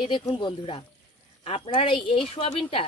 এই দেখুন বন্ধুরা, আপনারা এই সোয়াবিনটা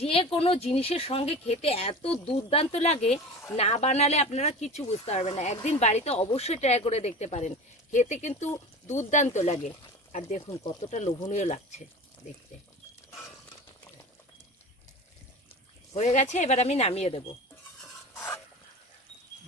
যে কোনো জিনিসের সঙ্গে খেতে এত দুর্দান্ত লাগে, না বানালে আপনারা কিছু বুঝতে পারবেন না। একদিন বাড়িতে অবশ্যই ট্রাই করে দেখতে পারেন, খেতে কিন্তু দুর্দান্ত লাগে। আর দেখুন কতটা লোভনীয় লাগছে দেখতে। হয়ে গেছে, এবার আমি নামিয়ে দেব।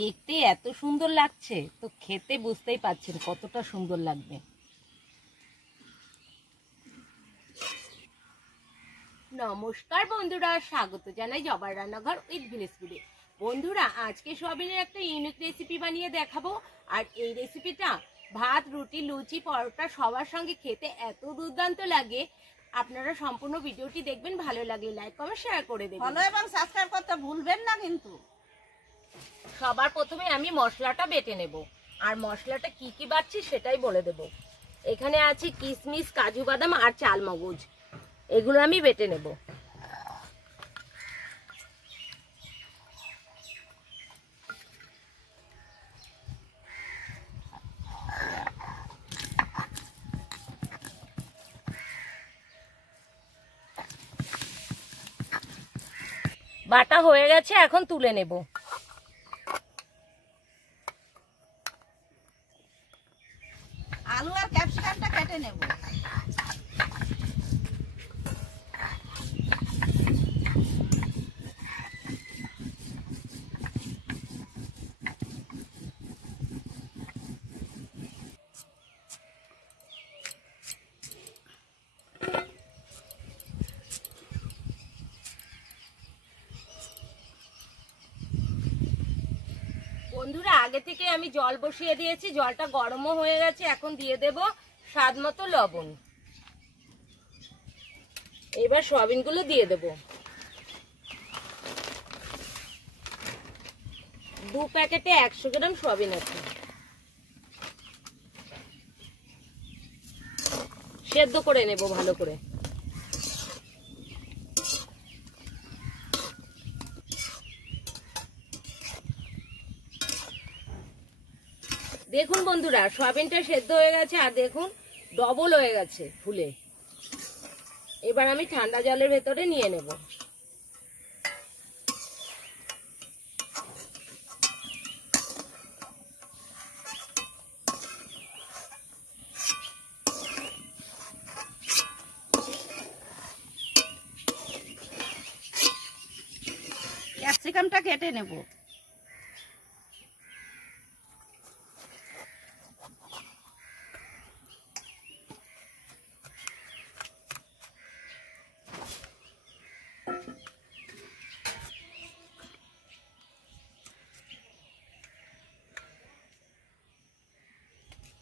দেখতে এত সুন্দর লাগছে, তো খেতে বুঝতেই পারছেন কতটা সুন্দর লাগবে। নমস্কার বন্ধুরা, স্বাগত জানাই জবার রান্নাঘর উইথ ভিলেজ ফুডে। বন্ধুরা, আজকে সোয়াবিনের একটা ইউনিক রেসিপি বানিয়ে দেখাবো। আর এই রেসিপিটা ভাত, রুটি, লুচি, পরোটা সবার সঙ্গে খেতে এত দুর্দান্ত লাগে। আপনারা সম্পূর্ণ ভিডিওটি দেখবেন, ভালো লাগলে লাইক কমেন্ট শেয়ার করে দেবেন, ফলো এবং সাবস্ক্রাইব করতে ভুলবেন না কিন্তু। সবার প্রথমে আমি মশলাটা বেটে নেব। আর মশলাটা কি কি বাটছি সেটাই বলে দেব। এখানে আছে কিশমিশ, কাজু বাদাম আর চালমগজ, এগুলো আমি বেটে নেব। বাটা হয়ে গেছে, এখন তুলে নেব। আলু আর ক্যাপসিকামটা কেটে নেব। বন্ধুরা, আগে থেকে আমি জল বসিয়ে দিয়েছি, জলটা গরমও হয়ে গেছে। এখন দিয়ে দেব স্বাদ মতো লবণ। এবার সয়াবিনগুলো দিয়ে দেব। 2 প্যাকেটে 100 গ্রাম সয়াবিন আছে। সেদ্ধ করে নেব ভালো করে। দেখুন বন্ধুরা, সয়াবিনটা সেদ্ধ হয়ে গেছে, আর দেখুন ডবল হয়ে গেছে ফুলে। এবার আমি ঠান্ডা জলের ভেতরে নিয়ে নেব। ক্যাপসিকামটা কেটে নেব।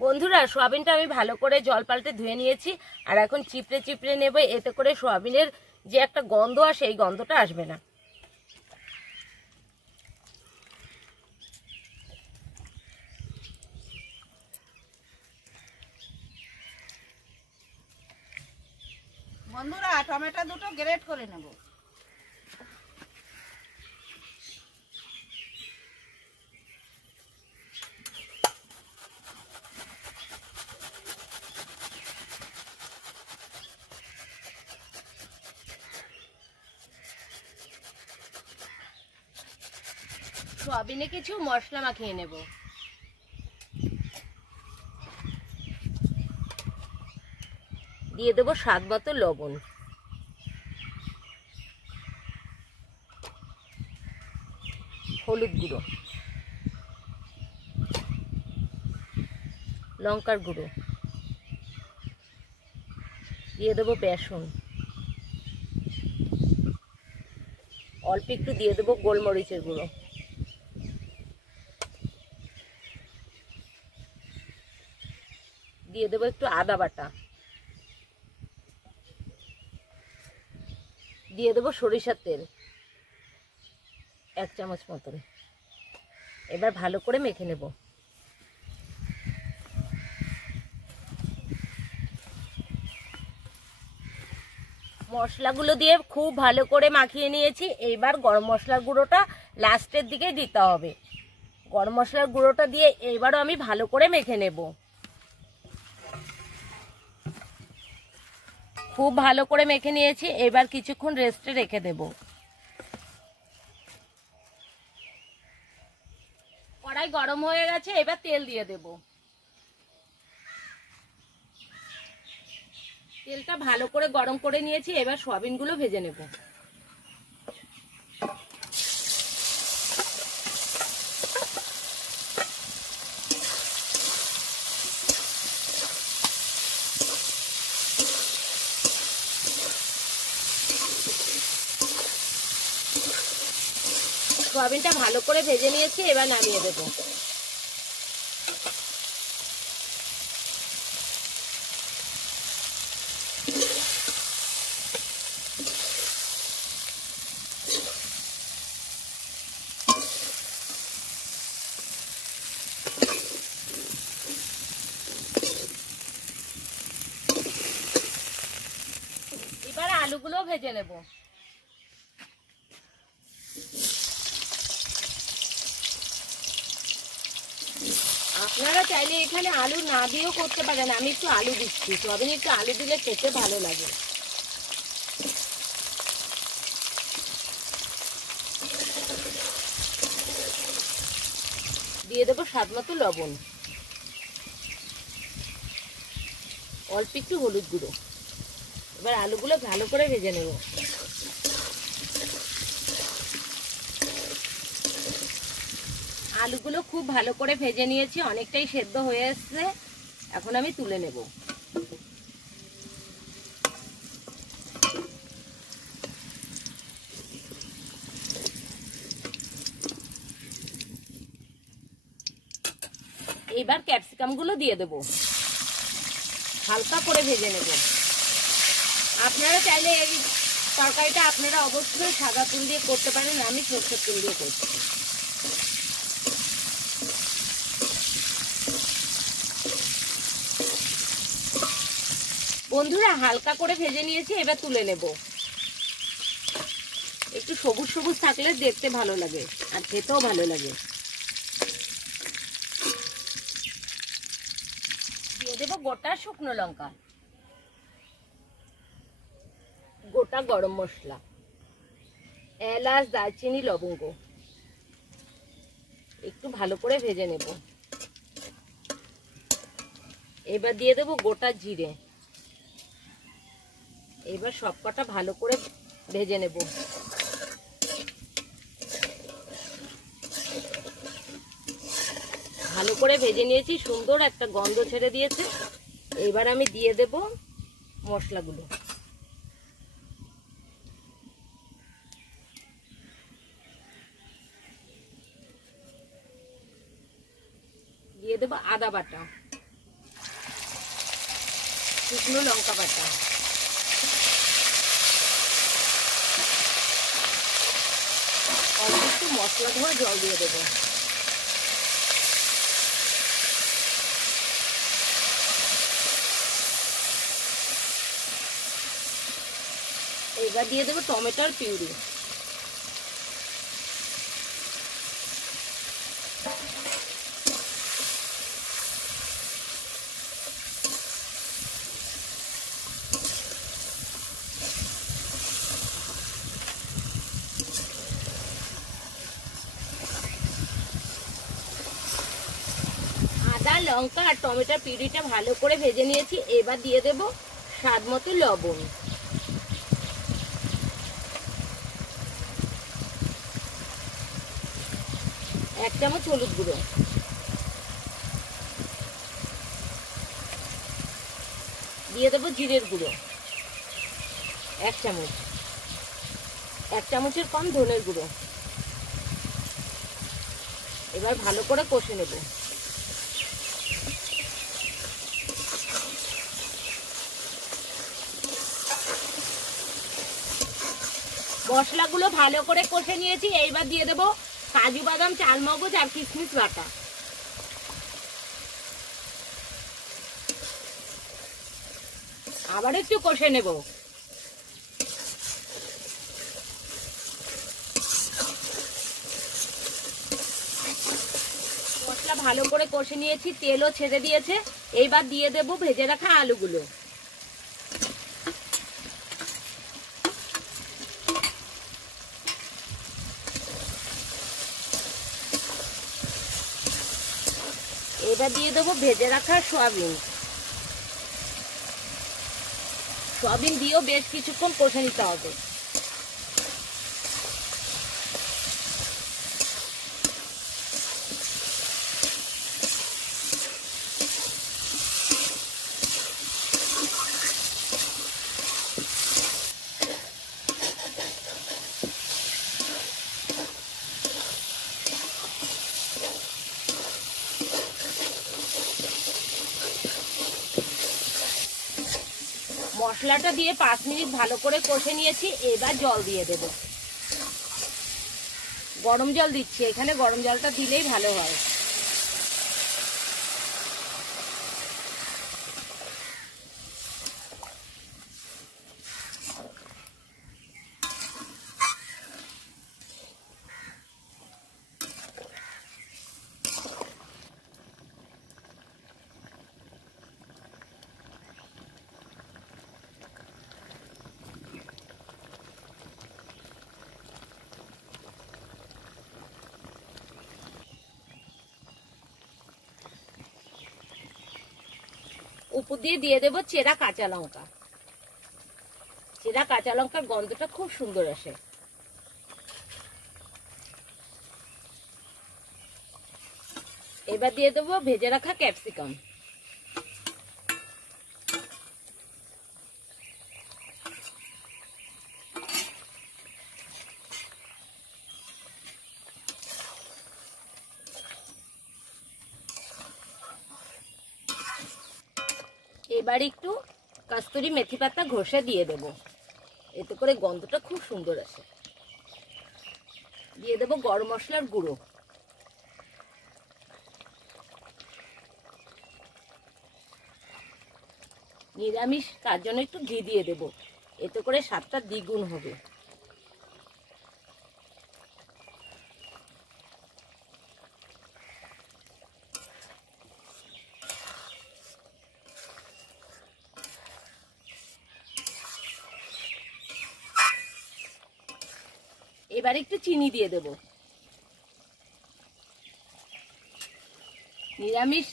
বন্ধুরা, সোয়াবিনটা আমি ভালো করে জল পাল্টে ধুয়ে নিয়েছি। আর এখন চিপড়ে চিপড়ে নেব, এতে করে সোয়াবিনের যে একটা গন্ধ আসে, এই গন্ধটা আসবে না। বন্ধুরা, টমেটো দুটো গ্রেট করে নেব। সোয়াবিনে কিছু মশলা মাখিয়ে নেব। দিয়ে দেবো স্বাদ মতো লবণ, হলুদ গুঁড়ো, লঙ্কার গুঁড়ো, দিয়ে দেবো বেসন, অল্প একটু দিয়ে দেবো গোলমরিচের গুঁড়ো, দিয়ে দেবো একটু আদা বাটা, দিয়ে দেবো সরিষার তেল 1 চামচ মতন। এবার ভালো করে মেখে নেব। মশলাগুলো দিয়ে খুব ভালো করে মাখিয়ে নিয়েছি। এইবার গরম মশলার গুঁড়োটা লাস্টের দিকে দিতে হবে। গরম মশলার গুঁড়োটা দিয়ে এবারও আমি ভালো করে মেখে নেব। খুব ভালো করে মেখে নিয়েছি। এবার কিছুক্ষণ রেস্টে রেখে দেব। কড়াই গরম হয়ে গেছে, এবার তেল দিয়ে দেব। তেলটা ভালো করে গরম করে নিয়েছি, এবার সয়াবিনগুলো ভেজে নেব। সয়াবিনটা ভালো করে ভেজে নিয়েছি, এবার নামিয়ে দেব। এবার আলুগুলো ভেজে নেব। আপনারা চাইলে এখানে আলু না দিয়েও করতে পারেন, আমি একটু আলু দিচ্ছি। সয়াবিন একটু আলু দিলে খেতে ভালো লাগে। দিয়ে দেবো স্বাদ মতো লবণ, অল্প একটু হলুদ গুঁড়ো। এবার আলুগুলো ভালো করে ভেজে নেব। আলুগুলো খুব ভালো করে ভেজে নিয়েছি, অনেকটাই সেদ্ধ হয়ে এসছে। এখন আমি তুলে নেব। এবার ক্যাপসিকামগুলো দিয়ে দেব, হালকা করে ভেজে নেব। আপনারা চাইলে এই তরকারিটা আপনারা অবশ্যই সাদা তেল দিয়ে করতে পারেন, আমি সরষের তেল দিয়ে করছি। বন্ধুরা হালকা করে ভেজে নিয়েছি, এবার তুলে নেব। একটু সবুজ সবুজ থাকলে দেখতে ভালো লাগে আর খেতেও ভালো লাগে। দিয়ে দেব গোটা শুকনো লঙ্কা, গোটা গরম মশলা, এলাচ, দারচিনি, লবঙ্গ। একটু ভালো করে ভেজে নেব। এবার দিয়ে দেব গোটা জিরে। এবার সবকটা ভালো করে ভেজে নেব। ভালো করে ভেজে নিয়েছি, সুন্দর একটা গন্ধ ছেড়ে দিয়েছে। এবার আমি দিয়ে দেব মশলাগুলো। দিয়ে দেব আদা বাটা, শুকনো লঙ্কা বাটা, অল্প একটু মশলা ধোয়া জল দিয়ে দেবো। এবার দিয়ে দেবো টমেটোর পিউরি। আদা, লঙ্কা আর টমেটোর পিউরিটা ভালো করে ভেজে নিয়েছি। এবার দিয়ে দেব স্বাদ মতো লবণ, এক চামচ হলুদ গুঁড়ো, দিয়ে দেবো জিরের গুঁড়ো এক চামচ, এক চামচের কম ধনের গুঁড়ো। এবার ভালো করে কষে নেব। মশলাগুলো ভালো করে কষে নিয়েছি। এইবার দিয়ে দেবো কাজু বাদাম, চালমগজ আর কিশমিশ বাটা। আবার একটু কষে নেব। মশলা ভালো করে কষে নিয়েছি, তেলও ছেড়ে দিয়েছে। এইবার দিয়ে দেব ভেজে রাখা আলুগুলো। এবার দিয়ে দেবো ভেজে রাখা সয়াবিন। সয়াবিন দিয়েও বেশ কিছুক্ষণ কষে নিতে হবে। মশলাটা দিয়ে 5 মিনিট ভালো করে কষে নিয়েছি। এবার জল দিয়ে দেব। গরম জল দিচ্ছি, এখানে গরম জলটা দিলেই ভালো হয়। উপর দিয়ে দেবো চেরা কাঁচা লঙ্কা। চেরা কাঁচা লঙ্কার গন্ধটা খুব সুন্দর আসে। এবার দিয়ে দেবো ভেজে রাখা ক্যাপসিকাম। এবার একটু কস্তুরি মেথি পাতা ঘষে দিয়ে দেব, এতে করে গন্ধটা খুব সুন্দর আসে। দিয়ে দেব গরম মশলার গুঁড়ো। নিরামিষ তার জন্য একটু ঘি দিয়ে দেব, এতে করে স্বাদটা দ্বিগুণ হবে। এবার একটু চিনি দিয়ে দেব। নিরামিষ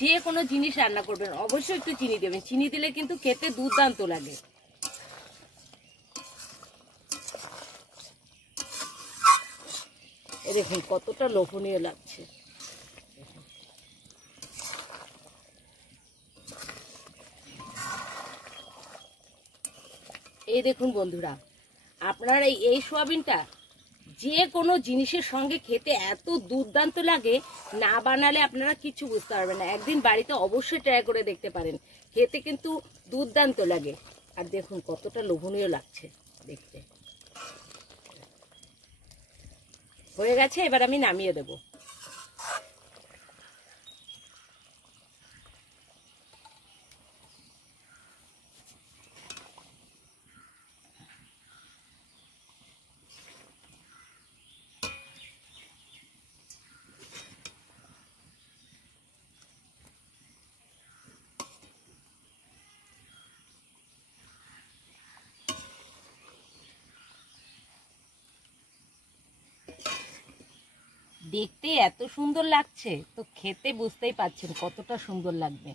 যে কোনো জিনিস রান্না করবেন অবশ্যই একটু চিনি দেবেন, চিনি দিলে কিন্তু খেতে দুর্দান্ত লাগে। দেখুন কতটা লোভনীয় লাগছে। এই দেখুন বন্ধুরা, আপনারা এই সোয়াবিনটা যে কোনো জিনিসের সঙ্গে খেতে এত দুর্দান্ত লাগে, না বানালে আপনারা কিছু বুঝতে পারবেন না। একদিন বাড়িতে অবশ্যই ট্রাই করে দেখতে পারেন, খেতে কিন্তু দুর্দান্ত লাগে। আর দেখুন কতটা লোভনীয় লাগছে দেখতে। হয়ে গেছে, এবার আমি নামিয়ে দেব। দেখতে এত সুন্দর লাগছে, তো খেতে বুঝতেই পারছেন কতটা সুন্দর লাগবে।